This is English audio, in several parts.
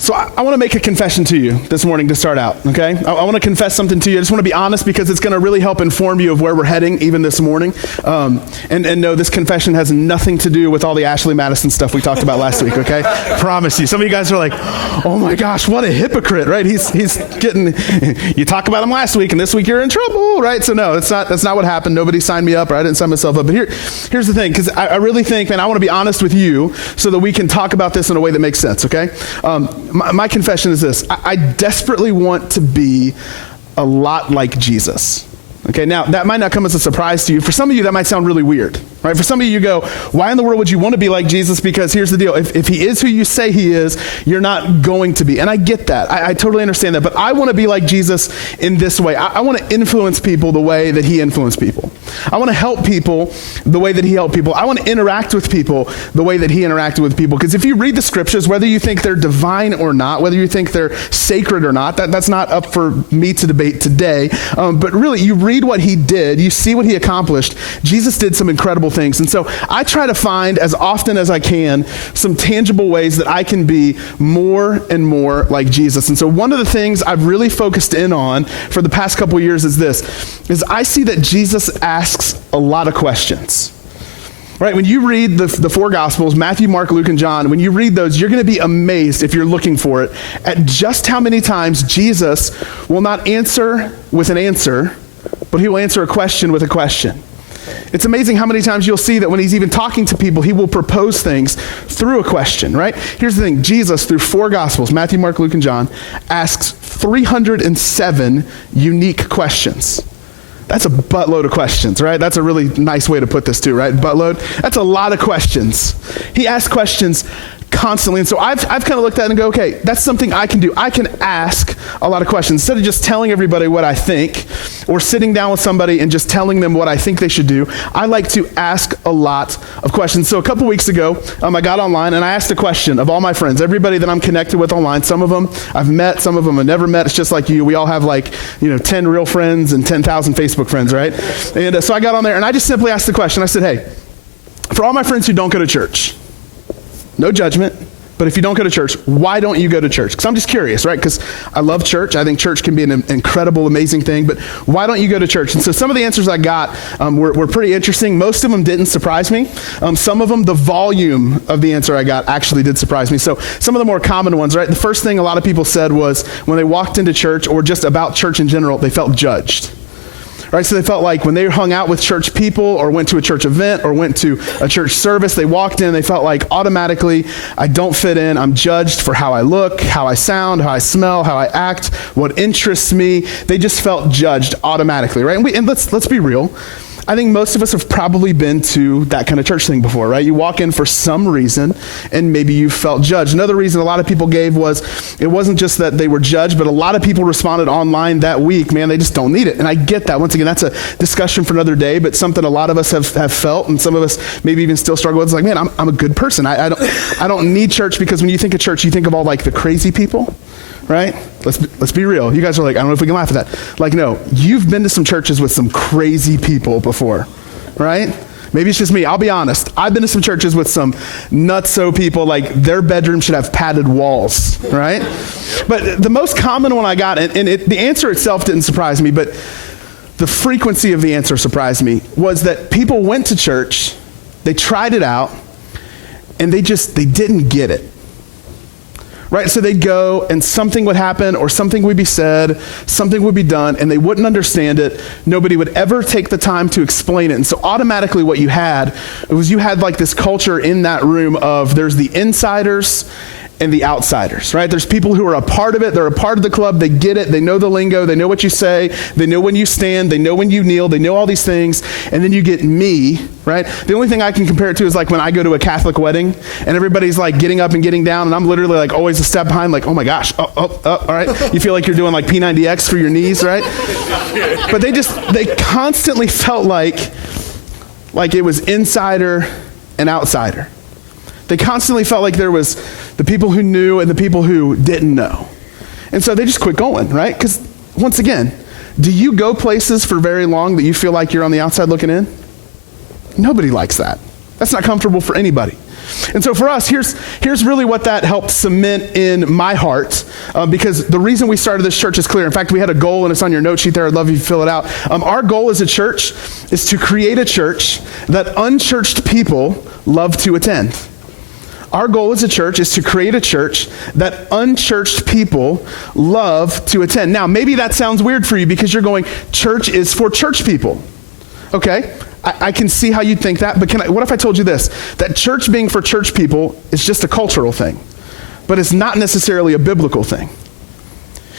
So I want to make a confession to you this morning to start out, okay? I want to confess something to you. I just want to be honest because it's going to really help inform you of where we're heading even this morning. And no, this confession has nothing to do with all the Ashley Madison stuff we talked about last week, okay? Promise you. Some of you guys are like, oh my gosh, what a hypocrite, right? He's getting, you talk about him last week and this week you're in trouble, right? So no, that's not what happened. Nobody signed me up or I didn't sign myself up. But here's the thing, because I really think, man, I want to be honest with you so that we can talk about this in a way that makes sense, okay? My confession is this. I desperately want to be a lot like Jesus. Okay, now that might not come as a surprise to you. For some of you, that might sound really weird, right? For some of you, you go, why in the world would you want to be like Jesus? Because here's the deal. If he is who you say he is, you're not going to be. And I get that. I totally understand that. But I want to be like Jesus in this way. I want to influence people the way that he influenced people. I want to help people the way that he helped people. I want to interact with people the way that he interacted with people. Because if you read the scriptures, whether you think they're divine or not, whether you think they're sacred or not, that's not up for me to debate today. But really, you read what he did, you see what he accomplished. Jesus did some incredible things. And so I try to find, as often as I can, some tangible ways that I can be more and more like Jesus. And so one of the things I've really focused in on for the past couple of years is this, is I see that Jesus asks a lot of questions. Right, when you read the four Gospels, Matthew, Mark, Luke, and John, when you read those, you're going to be amazed, if you're looking for it, at just how many times Jesus will not answer with an answer, but he will answer a question with a question. It's amazing how many times you'll see that when he's even talking to people, he will propose things through a question, right? Here's the thing. Jesus, through four Gospels, Matthew, Mark, Luke, and John, asks 307 unique questions. That's a buttload of questions, right? That's a really nice way to put this too, right? Buttload. That's a lot of questions. He asks questions constantly. And so I've kind of looked at it and go, okay, that's something I can do. I can ask a lot of questions. Instead of just telling everybody what I think or sitting down with somebody and just telling them what I think they should do, I like to ask a lot of questions. So a couple weeks ago, I got online and I asked a question of all my friends, everybody that I'm connected with online. Some of them I've met, some of them I've never met. It's just like you. We all have 10 real friends and 10,000 Facebook friends, right? And so I got on there and I just simply asked the question. I said, hey, for all my friends who don't go to church, no judgment, but if you don't go to church, why don't you go to church? Because I'm just curious, right? Because I love church. I think church can be an incredible, amazing thing, but why don't you go to church? And so some of the answers I got were pretty interesting. Most of them didn't surprise me. Some of them, the volume of the answer I got actually did surprise me. So some of the more common ones, right? The first thing a lot of people said was when they walked into church or just about church in general, they felt judged. Right, so they felt like when they hung out with church people or went to a church event or went to a church service, they walked in, they felt like automatically, I don't fit in. I'm judged for how I look, how I sound, how I smell, how I act, what interests me. They just felt judged automatically, right? And let's be real. I think most of us have probably been to that kind of church thing before, right? You walk in for some reason and maybe you felt judged. Another reason a lot of people gave was it wasn't just that they were judged, but a lot of people responded online that week, man, they just don't need it. And I get that. Once again, that's a discussion for another day, but something a lot of us have felt and some of us maybe even still struggle with. It's like, man, I'm a good person. I don't need church, because when you think of church, you think of all like the crazy people. Right? Let's be real. You guys are like, I don't know if we can laugh at that. Like, no, you've been to some churches with some crazy people before, right? Maybe it's just me. I'll be honest. I've been to some churches with some nutso people, like their bedroom should have padded walls, right? But the most common one I got, and the answer itself didn't surprise me, but the frequency of the answer surprised me, was that people went to church, they tried it out, and they didn't get it. Right, so they'd go and something would happen or something would be said, something would be done, and they wouldn't understand it. Nobody would ever take the time to explain it. And so automatically what you had like this culture in that room of there's the insiders and the outsiders, right? There's people who are a part of it. They're a part of the club. They get it. They know the lingo. They know what you say. They know when you stand. They know when you kneel. They know all these things. And then you get me, right? The only thing I can compare it to is like when I go to a Catholic wedding and everybody's like getting up and getting down and I'm literally like always a step behind, like, oh my gosh, all right? You feel like you're doing like P90X for your knees, right? But they constantly felt like it was insider and outsider. They constantly felt like there was the people who knew and the people who didn't know. And so they just quit going, right? Because once again, do you go places for very long that you feel like you're on the outside looking in? Nobody likes that. That's not comfortable for anybody. And so for us, here's really what that helped cement in my heart, because the reason we started this church is clear. In fact, we had a goal, and it's on your note sheet there. I'd love if you fill it out. Our goal as a church is to create a church that unchurched people love to attend. Our goal as a church is to create a church that unchurched people love to attend. Now, maybe that sounds weird for you because you're going, church is for church people. Okay, I can see how you'd think that, but what if I told you this? That church being for church people is just a cultural thing, but it's not necessarily a biblical thing.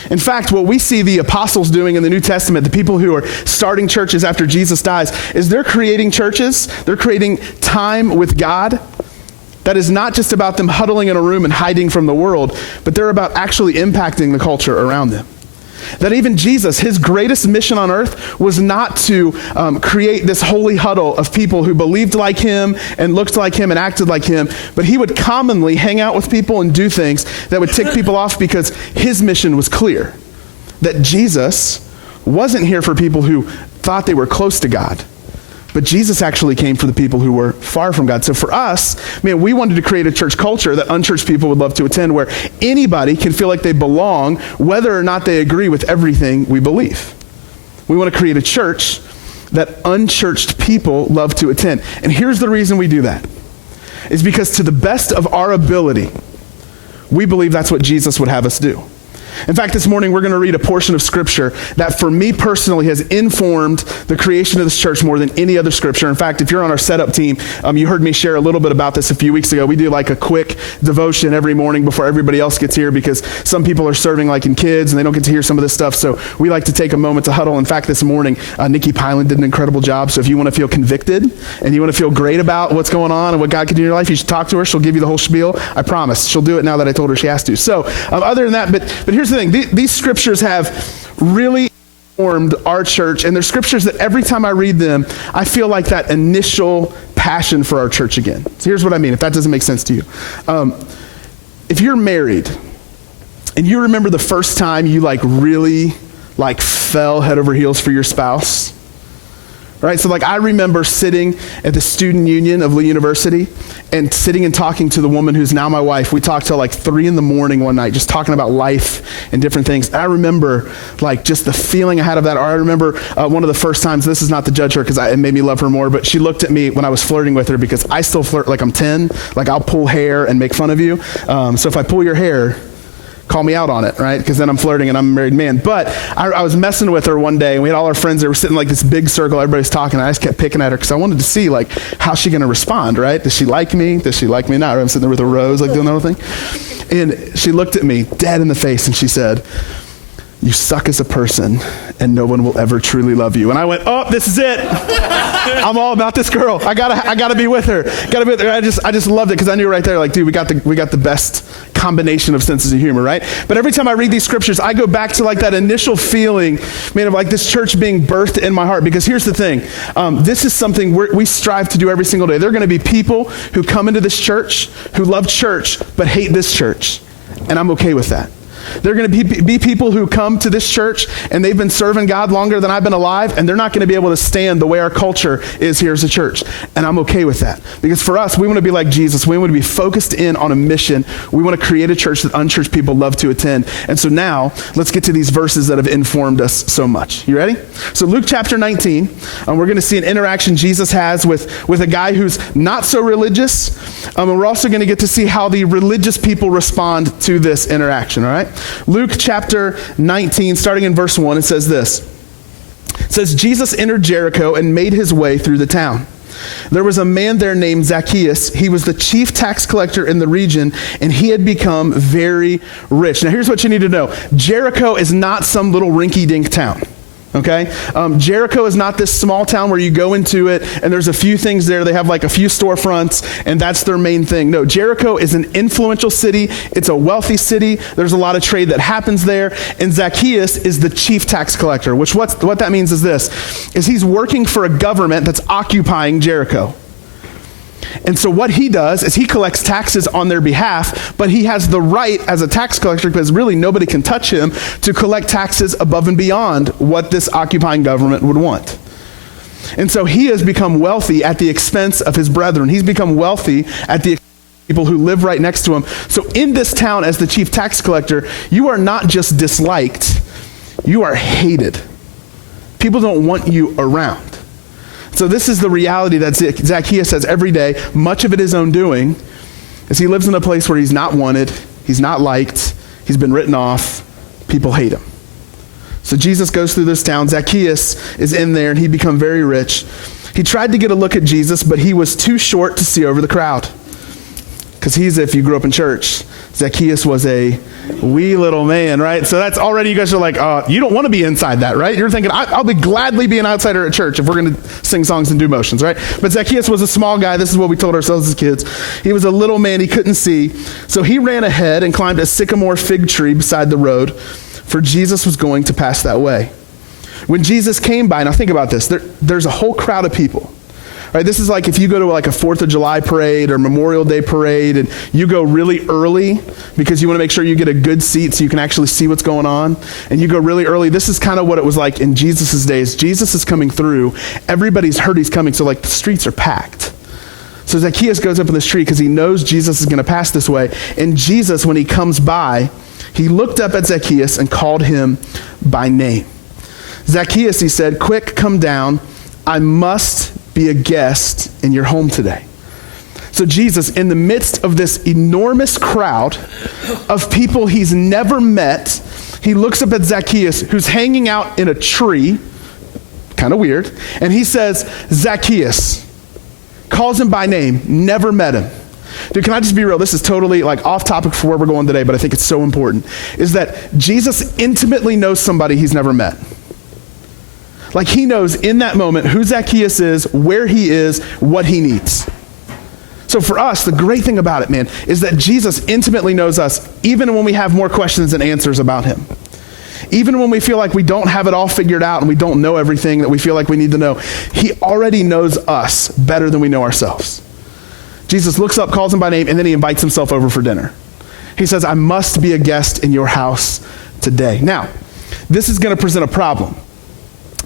In fact, what we see the apostles doing in the New Testament, the people who are starting churches after Jesus dies, is they're creating churches, they're creating time with God that is not just about them huddling in a room and hiding from the world, but they're about actually impacting the culture around them. That even Jesus, his greatest mission on earth was not to create this holy huddle of people who believed like him and looked like him and acted like him, but he would commonly hang out with people and do things that would tick people off because his mission was clear. That Jesus wasn't here for people who thought they were close to God, but Jesus actually came for the people who were far from God. So for us, we wanted to create a church culture that unchurched people would love to attend, where anybody can feel like they belong, whether or not they agree with everything we believe. We want to create a church that unchurched people love to attend. And here's the reason we do that. Is because to the best of our ability, we believe that's what Jesus would have us do. In fact, this morning we're going to read a portion of scripture that for me personally has informed the creation of this church more than any other scripture. In fact, if you're on our setup team, you heard me share a little bit about this a few weeks ago. We do like a quick devotion every morning before everybody else gets here because some people are serving like in kids and they don't get to hear some of this stuff. So we like to take a moment to huddle. In fact, this morning, Nikki Pyland did an incredible job. So if you want to feel convicted and you want to feel great about what's going on and what God can do in your life, you should talk to her. She'll give you the whole spiel. I promise. She'll do it now that I told her she has to. So other than that, but here's the thing. These scriptures have really formed our church, and they're scriptures that every time I read them, I feel like that initial passion for our church again. So here's what I mean, if that doesn't make sense to you. If you're married, and you remember the first time you really fell head over heels for your spouse, right? So I remember sitting at the student union of Lee University and sitting and talking to the woman who's now my wife. We talked till 3 a.m. one night, just talking about life and different things. And I remember just the feeling I had of that. Or I remember one of the first times, this is not to judge her because it made me love her more, but she looked at me when I was flirting with her because I still flirt like I'm 10. I'll pull hair and make fun of you. So if I pull your hair, call me out on it, right? Because then I'm flirting and I'm a married man. But I was messing with her one day, and we had all our friends there. We're sitting this big circle. Everybody's talking. And I just kept picking at her because I wanted to see how's she going to respond, right? Does she like me? Does she like me not? Right? I'm sitting there with a rose, doing the whole thing. And she looked at me dead in the face and she said, "You suck as a person and no one will ever truly love you." And I went, "Oh, this is it. I'm all about this girl. I gotta be with her. Gotta be with her." I just loved it because I knew right there, dude, we got the best combination of senses of humor, right? But every time I read these scriptures, I go back to that initial feeling, of this church being birthed in my heart. Because here's the thing, this is something we strive to do every single day. There are going to be people who come into this church who love church but hate this church, and I'm okay with that. There are going to be people who come to this church and they've been serving God longer than I've been alive, and they're not going to be able to stand the way our culture is here as a church. And I'm okay with that. Because for us, we want to be like Jesus. We want to be focused in on a mission. We want to create a church that unchurched people love to attend. And so now, let's get to these verses that have informed us so much. You ready? So Luke chapter 19, we're going to see an interaction Jesus has with a guy who's not so religious. And we're also going to get to see how the religious people respond to this interaction, all right? Luke chapter 19, starting in verse 1, it says this. It says, Jesus entered Jericho and made his way through the town. There was a man there named Zacchaeus. He was the chief tax collector in the region, and he had become very rich. Now here's what you need to know. Jericho is not some little rinky-dink town. Okay? Jericho is not this small town where you go into it and there's a few things there. They have a few storefronts and that's their main thing. No, Jericho is an influential city. It's a wealthy city. There's a lot of trade that happens there. And Zacchaeus is the chief tax collector, which what that means is this, is he's working for a government that's occupying Jericho. And so what he does is he collects taxes on their behalf, but he has the right as a tax collector, because really nobody can touch him, to collect taxes above and beyond what this occupying government would want. And so he has become wealthy at the expense of his brethren. He's become wealthy at the expense people who live right next to him. So in this town, as the chief tax collector, you are not just disliked, you are hated. People don't want you around. So this is the reality that Zacchaeus has every day, much of it his own doing, as he lives in a place where he's not wanted, he's not liked, he's been written off, people hate him. So Jesus goes through this town. Zacchaeus is in there, and he'd become very rich. He tried to get a look at Jesus, but he was too short to see over the crowd. Because if you grew up in church, Zacchaeus was a wee little man, right? So that's already, you guys are like, you don't want to be inside that, right? You're thinking, I'll be gladly be an outsider at church if we're going to sing songs and do motions, right? But Zacchaeus was a small guy. This is what we told ourselves as kids. He was a little man. He couldn't see. So he ran ahead and climbed a sycamore fig tree beside the road, for Jesus was going to pass that way. When Jesus came by, now think about this, there's a whole crowd of people. Right, this is like if you go to like a 4th of July parade or Memorial Day parade and you go really early because you want to make sure you get a good seat so you can actually see what's going on, and you go really early. This is kind of what it was like in Jesus' days. Jesus is coming through. Everybody's heard he's coming, so like the streets are packed. So Zacchaeus goes up in this tree because he knows Jesus is going to pass this way. And Jesus, when he comes by, he looked up at Zacchaeus and called him by name. Zacchaeus, he said, "Quick, come down. I must be a guest in your home today." So Jesus, in the midst of this enormous crowd of people he's never met, he looks up at Zacchaeus, who's hanging out in a tree, kind of weird, and he says, "Zacchaeus," calls him by name, never met him. Dude, can I just be real? This is totally like off topic for where we're going today, but I think it's so important, is that Jesus intimately knows somebody he's never met. Like he knows in that moment who Zacchaeus is, where he is, what he needs. So for us, the great thing about it, man, is that Jesus intimately knows us even when we have more questions than answers about him. Even when we feel like we don't have it all figured out and we don't know everything that we feel like we need to know, he already knows us better than we know ourselves. Jesus looks up, calls him by name, and then he invites himself over for dinner. He says, "I must be a guest in your house today." Now, this is going to present a problem.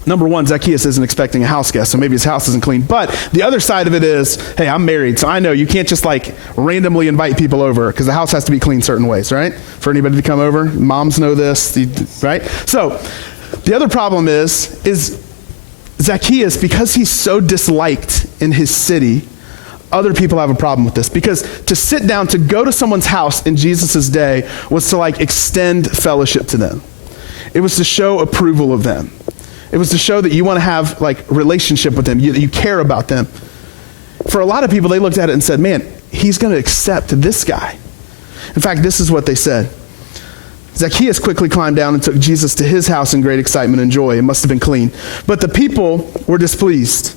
Number one, Zacchaeus isn't expecting a house guest, so maybe his house isn't clean. But the other side of it is, hey, I'm married, so I know you can't just like randomly invite people over because the house has to be cleaned certain ways, right? For anybody to come over. Moms know this, right? So the other problem is Zacchaeus, because he's so disliked in his city, other people have a problem with this. Because to sit down, to go to someone's house in Jesus' day was to like extend fellowship to them. It was to show approval of them. It was to show that you want to have like a relationship with them, you care about them. For a lot of people, they looked at it and said, man, he's going to accept this guy. In fact, this is what they said. Zacchaeus quickly climbed down and took Jesus to his house in great excitement and joy. It must have been clean. But the people were displeased.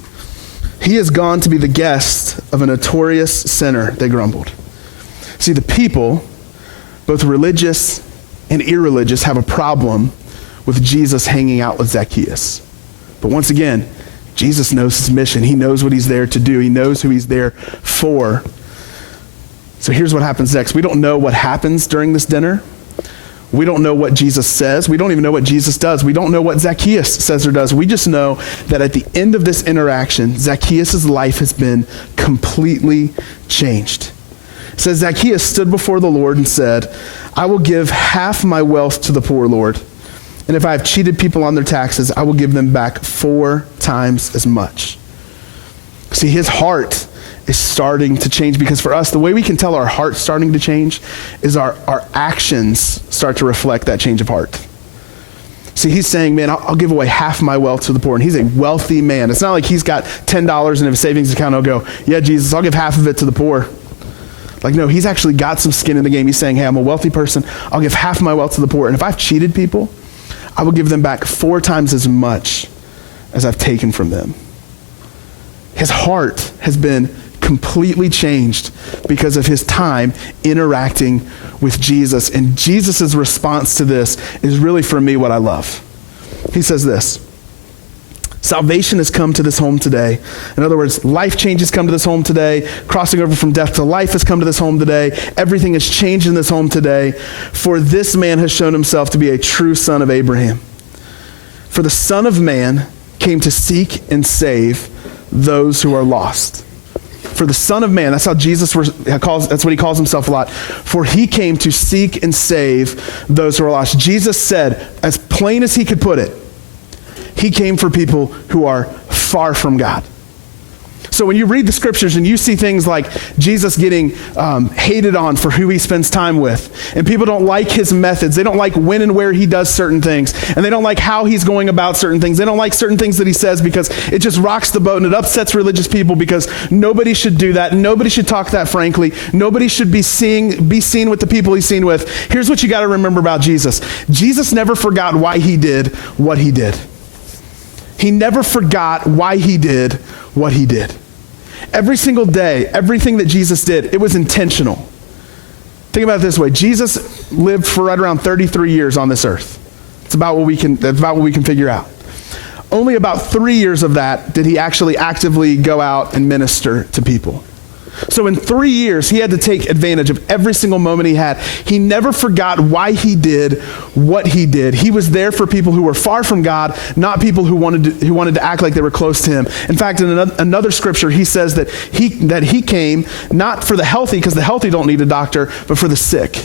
"He has gone to be the guest of a notorious sinner," they grumbled. See, the people, both religious and irreligious, have a problem with Jesus hanging out with Zacchaeus. But once again, Jesus knows his mission. He knows what he's there to do. He knows who he's there for. So here's what happens next. We don't know what happens during this dinner. We don't know what Jesus says. We don't even know what Jesus does. We don't know what Zacchaeus says or does. We just know that at the end of this interaction, Zacchaeus' life has been completely changed. It says, Zacchaeus stood before the Lord and said, "I will give half my wealth to the poor, Lord. And if I have cheated people on their taxes, I will give them back 4 times as much." See, his heart is starting to change, because for us, the way we can tell our heart's starting to change is our actions start to reflect that change of heart. See, he's saying, man, I'll give away half my wealth to the poor. And he's a wealthy man. It's not like he's got $10 in his savings account and he'll go, "Yeah, Jesus, I'll give half of it to the poor." Like, no, he's actually got some skin in the game. He's saying, hey, I'm a wealthy person. I'll give half my wealth to the poor. And if I've cheated people, I will give them back 4 times as much as I've taken from them. His heart has been completely changed because of his time interacting with Jesus. And Jesus' response to this is really, for me, what I love. He says this: salvation has come to this home today. In other words, life change has come to this home today. Crossing over from death to life has come to this home today. Everything has changed in this home today. For this man has shown himself to be a true son of Abraham. For the Son of Man came to seek and save those who are lost. For the Son of Man, that's what he calls himself a lot. For he came to seek and save those who are lost. Jesus said, as plain as he could put it, he came for people who are far from God. So when you read the scriptures and you see things like Jesus getting hated on for who he spends time with, and people don't like his methods, they don't like when and where he does certain things, and they don't like how he's going about certain things, they don't like certain things that he says because it just rocks the boat and it upsets religious people because nobody should do that, nobody should talk that frankly, nobody should be seen with the people he's seen with. Here's what you got to remember about Jesus. Jesus never forgot why he did what he did. He never forgot why he did what he did. Every single day, everything that Jesus did, it was intentional. Think about it this way. Jesus lived for right around 33 years on this earth. That's about what we can figure out. Only about 3 years of that did he actually actively go out and minister to people. So in 3 years, he had to take advantage of every single moment he had. He never forgot why he did what he did. He was there for people who were far from God, not people who wanted to act like they were close to him. In fact, in another scripture, he says that he came not for the healthy, because the healthy don't need a doctor, but for the sick.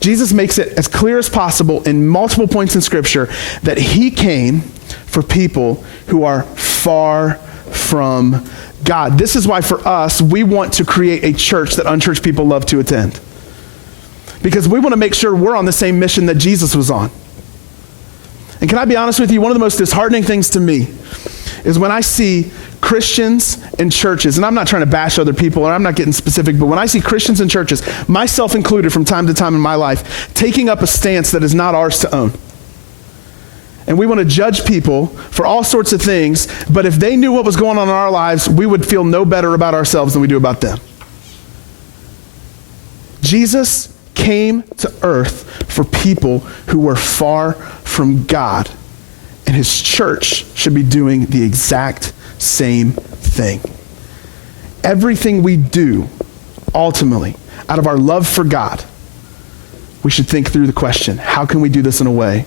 Jesus makes it as clear as possible in multiple points in scripture that he came for people who are far from God. This is why for us, we want to create a church that unchurched people love to attend. Because we want to make sure we're on the same mission that Jesus was on. And can I be honest with you, one of the most disheartening things to me is when I see Christians and churches, and I'm not trying to bash other people, or I'm not getting specific, but when I see Christians and churches, myself included from time to time in my life, taking up a stance that is not ours to own. And we want to judge people for all sorts of things, but if they knew what was going on in our lives, we would feel no better about ourselves than we do about them. Jesus came to earth for people who were far from God, and his church should be doing the exact same thing. Everything we do, ultimately, out of our love for God, we should think through the question, how can we do this in a way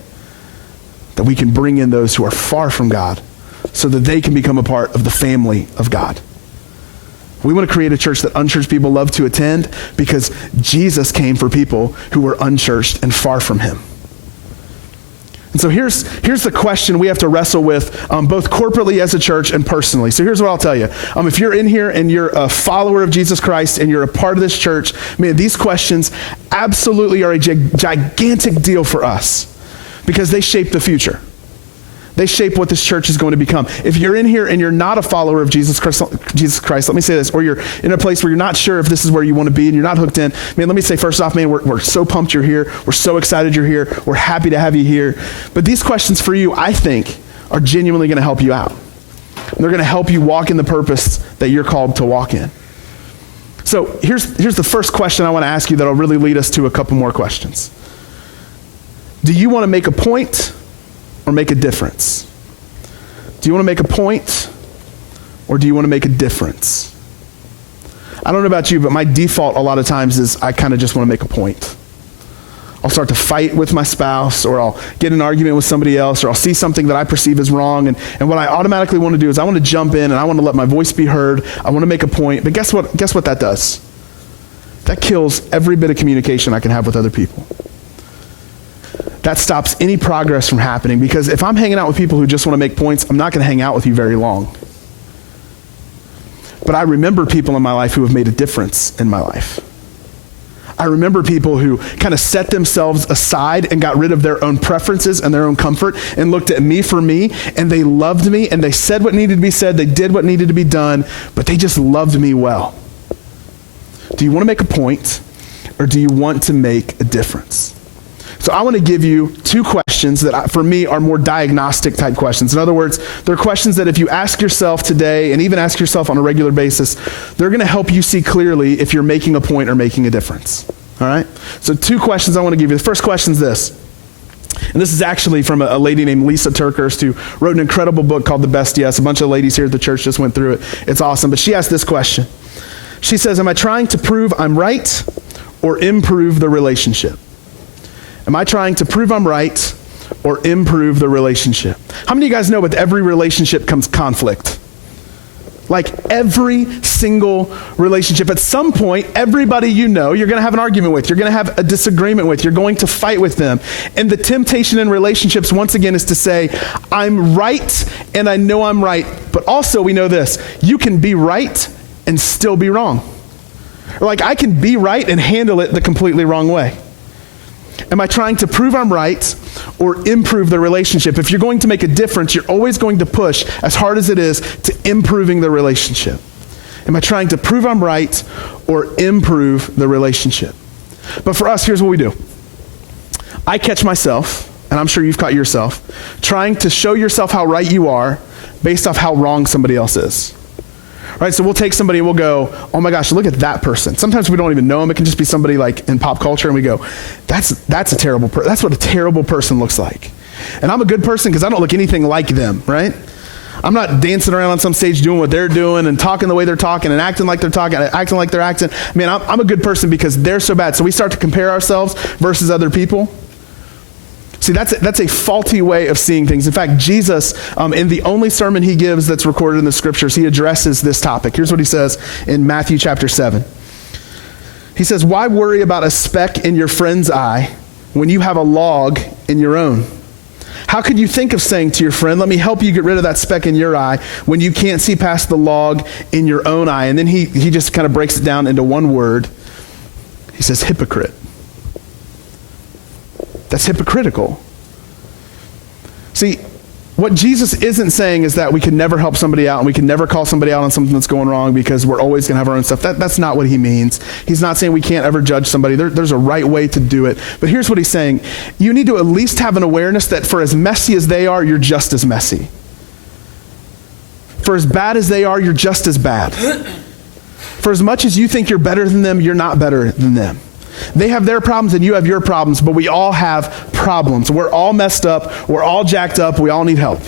that we can bring in those who are far from God so that they can become a part of the family of God? We want to create a church that unchurched people love to attend because Jesus came for people who were unchurched and far from him. And so here's the question we have to wrestle with both corporately as a church and personally. So here's what I'll tell you. If you're in here and you're a follower of Jesus Christ and you're a part of this church, man, these questions absolutely are a gigantic deal for us, because they shape the future. They shape what this church is going to become. If you're in here and you're not a follower of Jesus Christ, let me say this, or you're in a place where you're not sure if this is where you want to be and you're not hooked in, man, let me say first off, man, we're so pumped you're here. We're so excited you're here. We're happy to have you here. But these questions for you, I think, are genuinely going to help you out. And they're going to help you walk in the purpose that you're called to walk in. So here's the first question I want to ask you that'll really lead us to a couple more questions. Do you want to make a point or make a difference? Do you want to make a point or do you want to make a difference? I don't know about you, but my default a lot of times is I kind of just want to make a point. I'll start to fight with my spouse, or I'll get in an argument with somebody else, or I'll see something that I perceive as wrong, and what I automatically want to do is I want to jump in and I want to let my voice be heard. I want to make a point, but guess what that does? That kills every bit of communication I can have with other people. That stops any progress from happening, because if I'm hanging out with people who just want to make points, I'm not going to hang out with you very long. But I remember people in my life who have made a difference in my life. I remember people who kind of set themselves aside and got rid of their own preferences and their own comfort and looked at me for me, and they loved me, and they said what needed to be said, they did what needed to be done, but they just loved me well. Do you want to make a point, or do you want to make a difference? So I want to give you two questions that for me are more diagnostic type questions. In other words, they're questions that if you ask yourself today and even ask yourself on a regular basis, they're going to help you see clearly if you're making a point or making a difference. All right? So two questions I want to give you. The first question is this. And this is actually from a lady named Lisa Turkhurst, who wrote an incredible book called The Best Yes. A bunch of ladies here at the church just went through it. It's awesome. But she asked this question. She says, am I trying to prove I'm right or improve the relationship? Am I trying to prove I'm right or improve the relationship? How many of you guys know with every relationship comes conflict? Like every single relationship. At some point, everybody you know, you're going to have an argument with. You're going to have a disagreement with. You're going to fight with them. And the temptation in relationships, once again, is to say, I'm right and I know I'm right. But also we know this, you can be right and still be wrong. Or like I can be right and handle it the completely wrong way. Am I trying to prove I'm right or improve the relationship? If you're going to make a difference, you're always going to push as hard as it is to improving the relationship. Am I trying to prove I'm right or improve the relationship? But for us, here's what we do. I catch myself, and I'm sure you've caught yourself, trying to show yourself how right you are based off how wrong somebody else is. Right, so we'll take somebody and we'll go, oh my gosh, look at that person. Sometimes we don't even know them. It can just be somebody like in pop culture and we go, that's a terrible person. That's what a terrible person looks like. And I'm a good person because I don't look anything like them, right? I'm not dancing around on some stage doing what they're doing and talking the way they're talking and acting like they're talking, acting like they're acting. I mean, I'm a good person because they're so bad. So we start to compare ourselves versus other people. See, that's a faulty way of seeing things. In fact, Jesus, in the only sermon he gives that's recorded in the scriptures, he addresses this topic. Here's what he says in Matthew chapter 7. He says, why worry about a speck in your friend's eye when you have a log in your own? How could you think of saying to your friend, let me help you get rid of that speck in your eye when you can't see past the log in your own eye? And then he just kind of breaks it down into one word. He says, hypocrite. That's hypocritical. See, what Jesus isn't saying is that we can never help somebody out and we can never call somebody out on something that's going wrong because we're always going to have our own stuff. That's not what he means. He's not saying we can't ever judge somebody. There's a right way to do it. But here's what he's saying. You need to at least have an awareness that for as messy as they are, you're just as messy. For as bad as they are, you're just as bad. For as much as you think you're better than them, you're not better than them. They have their problems and you have your problems, but we all have problems. We're all messed up. We're all jacked up. We all need help.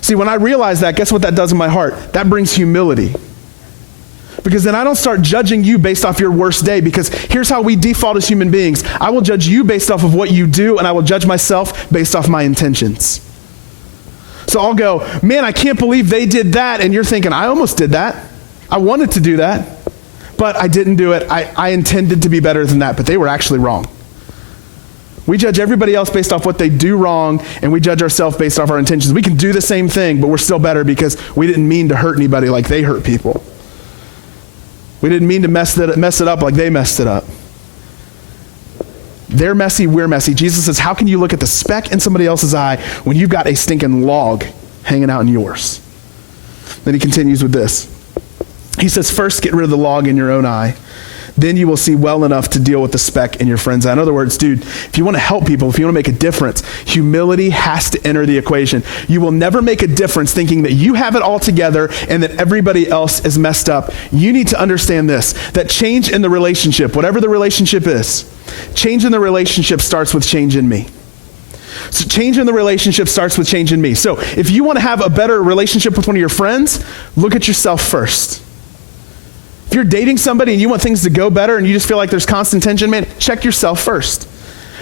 See, when I realize that, guess what that does in my heart? That brings humility. Because then I don't start judging you based off your worst day, because here's how we default as human beings. I will judge you based off of what you do, and I will judge myself based off my intentions. So I'll go, man, I can't believe they did that. And you're thinking, I almost did that. I wanted to do that. But I didn't do it. I intended to be better than that, but they were actually wrong. We judge everybody else based off what they do wrong, and we judge ourselves based off our intentions. We can do the same thing, but we're still better because we didn't mean to hurt anybody like they hurt people. We didn't mean to mess it up like they messed it up. They're messy, we're messy. Jesus says, how can you look at the speck in somebody else's eye when you've got a stinking log hanging out in yours? Then he continues with this. He says, first get rid of the log in your own eye. Then you will see well enough to deal with the speck in your friend's eye. In other words, dude, if you want to help people, if you want to make a difference, humility has to enter the equation. You will never make a difference thinking that you have it all together and that everybody else is messed up. You need to understand this, that change in the relationship, whatever the relationship is, change in the relationship starts with change in me. So change in the relationship starts with change in me. So if you want to have a better relationship with one of your friends, look at yourself first. If you're dating somebody and you want things to go better and you just feel like there's constant tension, man, check yourself first.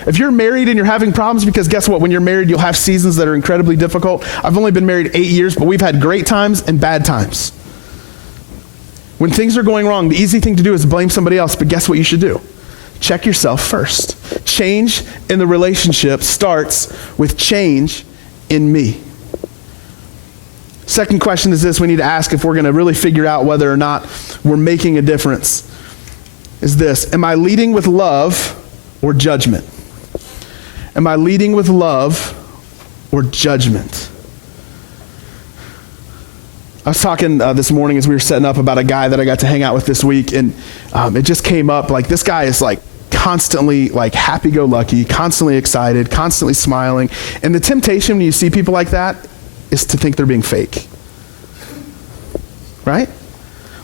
If you're married and you're having problems, because guess what? When you're married, you'll have seasons that are incredibly difficult. I've only been married 8 years, but we've had great times and bad times. When things are going wrong, the easy thing to do is blame somebody else, but guess what you should do? Check yourself first. Change in the relationship starts with change in me. Second question is this, we need to ask if we're going to really figure out whether or not we're making a difference, is this: am I leading with love or judgment? Am I leading with love or judgment? I was talking this morning as we were setting up about a guy that I got to hang out with this week, and it just came up, like, this guy is like constantly like happy-go-lucky, constantly excited, constantly smiling, and the temptation when you see people like that is to think they're being fake, right?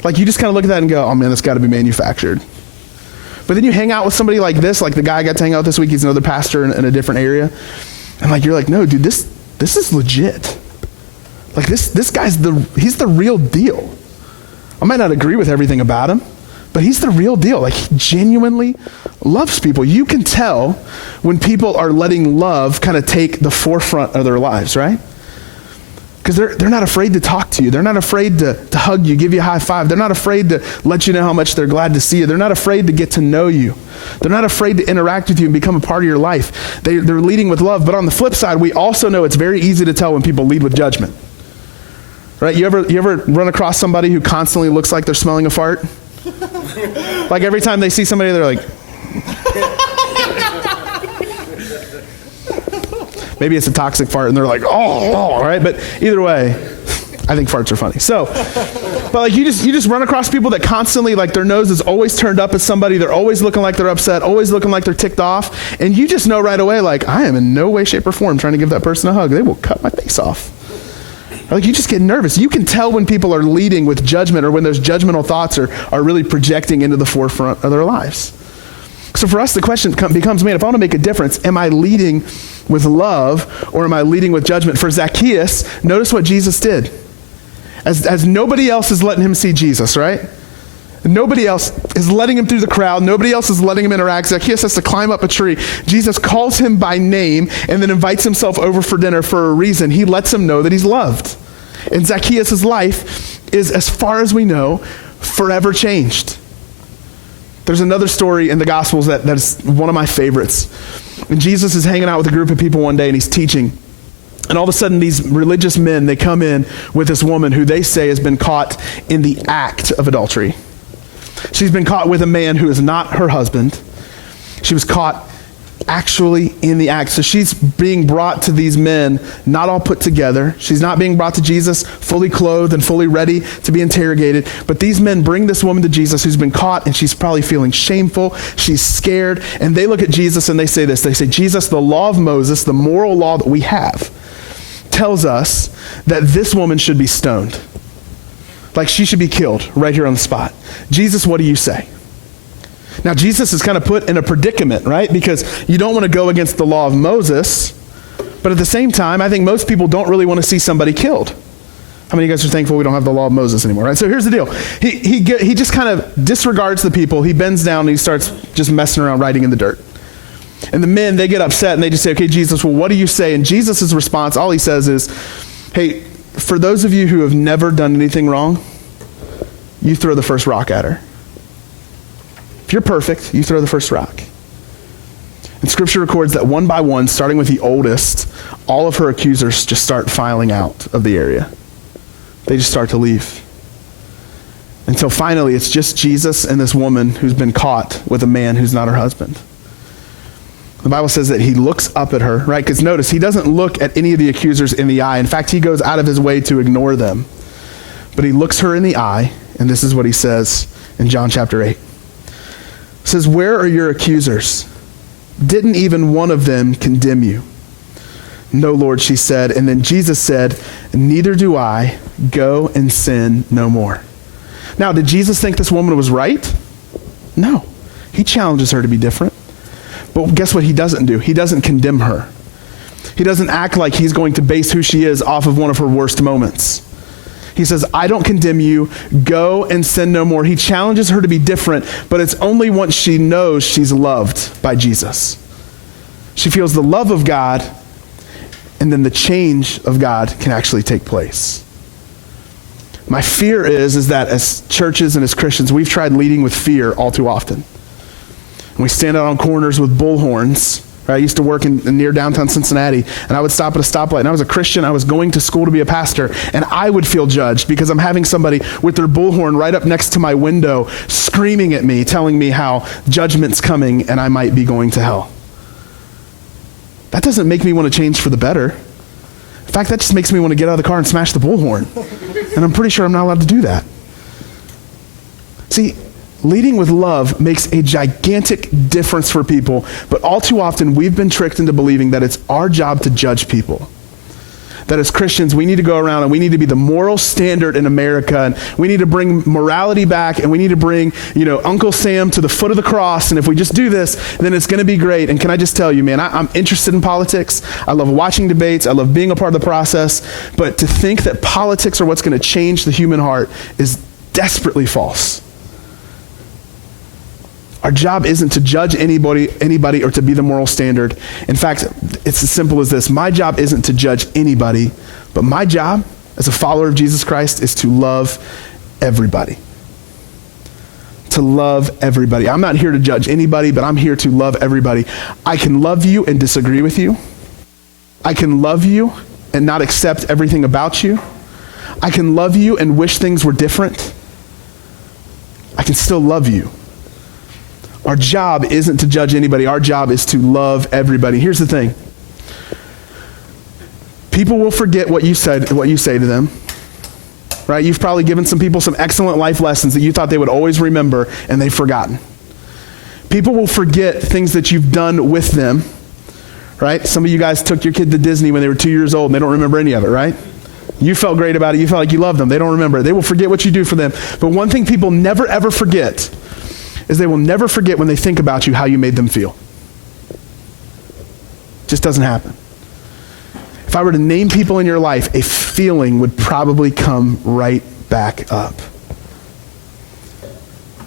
Like you just kind of look at that and go, oh man, that's got to be manufactured. But then you hang out with somebody like this, like the guy I got to hang out with this week, he's another pastor in a different area, and like you're like, no, dude, this is legit. Like this guy's he's the real deal. I might not agree with everything about him, but he's the real deal. Like he genuinely loves people. You can tell when people are letting love kind of take the forefront of their lives, right? Because they're not afraid to talk to you. They're not afraid to hug you, give you a high five. They're not afraid to let you know how much they're glad to see you. They're not afraid to get to know you. They're not afraid to interact with you and become a part of your life. They're leading with love. But on the flip side, we also know it's very easy to tell when people lead with judgment. Right? You ever run across somebody who constantly looks like they're smelling a fart? Like every time they see somebody, they're like, maybe it's a toxic fart and they're like, oh, right? But either way, I think farts are funny. So, but like you just run across people that constantly, like their nose is always turned up at somebody. They're always looking like they're upset, always looking like they're ticked off. And you just know right away, like, I am in no way, shape, or form trying to give that person a hug. They will cut my face off. Like you just get nervous. You can tell when people are leading with judgment or when those judgmental thoughts are really projecting into the forefront of their lives. So for us, the question becomes, man, if I want to make a difference, am I leading with love or am I leading with judgment? For Zacchaeus, notice what Jesus did. As nobody else is letting him see Jesus, right? Nobody else is letting him through the crowd. Nobody else is letting him interact. Zacchaeus has to climb up a tree. Jesus calls him by name and then invites himself over for dinner for a reason. He lets him know that he's loved. And Zacchaeus' life is, as far as we know, forever changed. There's another story in the Gospels that is one of my favorites. And Jesus is hanging out with a group of people one day and he's teaching. And all of a sudden these religious men, they come in with this woman who they say has been caught in the act of adultery. She's been caught with a man who is not her husband. She was caught actually in the act. So she's being brought to these men, not all put together. She's not being brought to Jesus fully clothed and fully ready to be interrogated. But these men bring this woman to Jesus who's been caught, and she's probably feeling shameful. She's scared. And they look at Jesus and they say this. They say, Jesus, the law of Moses, the moral law that we have, tells us that this woman should be stoned. Like she should be killed right here on the spot. Jesus, what do you say? Now, Jesus is kind of put in a predicament, right? Because you don't want to go against the law of Moses, but at the same time, I think most people don't really want to see somebody killed. How many of you guys are thankful we don't have the law of Moses anymore, right? So here's the deal. He just kind of disregards the people. He bends down and he starts just messing around writing in the dirt. And the men, they get upset and they just say, okay, Jesus, well, what do you say? And Jesus' response, all he says is, hey, for those of you who have never done anything wrong, you throw the first rock at her. If you're perfect, you throw the first rock. And Scripture records that one by one, starting with the oldest, all of her accusers just start filing out of the area. They just start to leave. Until finally, it's just Jesus and this woman who's been caught with a man who's not her husband. The Bible says that he looks up at her, right? Because notice, he doesn't look at any of the accusers in the eye. In fact, he goes out of his way to ignore them. But he looks her in the eye, and this is what he says in John chapter 8. It says, where are your accusers? Didn't even one of them condemn you? No, Lord, she said. And then Jesus said, neither do I. Go and sin no more. Now, did Jesus think this woman was right? No. He challenges her to be different. But guess what he doesn't do? He doesn't condemn her. He doesn't act like he's going to base who she is off of one of her worst moments. He says, I don't condemn you. Go and sin no more. He challenges her to be different, but it's only once she knows she's loved by Jesus. She feels the love of God, and then the change of God can actually take place. My fear is that as churches and as Christians, we've tried leading with fear all too often. And we stand out on corners with bullhorns. Right? I used to work in near downtown Cincinnati, and I would stop at a stoplight. And I was a Christian. I was going to school to be a pastor, and I would feel judged because I'm having somebody with their bullhorn right up next to my window screaming at me, telling me how judgment's coming and I might be going to hell. That doesn't make me want to change for the better. In fact, that just makes me want to get out of the car and smash the bullhorn. And I'm pretty sure I'm not allowed to do that. See, leading with love makes a gigantic difference for people, but all too often we've been tricked into believing that it's our job to judge people. That as Christians, we need to go around and we need to be the moral standard in America, and we need to bring morality back, and we need to bring, Uncle Sam to the foot of the cross, and if we just do this, then it's going to be great. And can I just tell you, man, I'm interested in politics. I love watching debates. I love being a part of the process, but to think that politics are what's going to change the human heart is desperately false. Our job isn't to judge anybody or to be the moral standard. In fact, it's as simple as this. My job isn't to judge anybody, but my job as a follower of Jesus Christ is to love everybody. To love everybody. I'm not here to judge anybody, but I'm here to love everybody. I can love you and disagree with you. I can love you and not accept everything about you. I can love you and wish things were different. I can still love you. Our job isn't to judge anybody. Our job is to love everybody. Here's the thing. People will forget what you say to them. Right? You've probably given some people some excellent life lessons that you thought they would always remember, and they've forgotten. People will forget things that you've done with them. Right? Some of you guys took your kid to Disney when they were 2 years old and they don't remember any of it, right? You felt great about it. You felt like you loved them. They don't remember it. They will forget what you do for them. But one thing people never ever forget is they will never forget when they think about you how you made them feel. Just doesn't happen. If I were to name people in your life, a feeling would probably come right back up.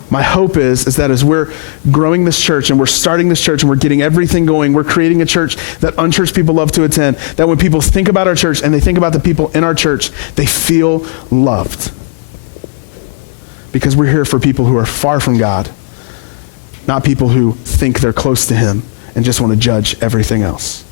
My hope is that as we're growing this church and we're starting this church and we're getting everything going, we're creating a church that unchurched people love to attend, that when people think about our church and they think about the people in our church, they feel loved. Because we're here for people who are far from God, not people who think they're close to him and just want to judge everything else.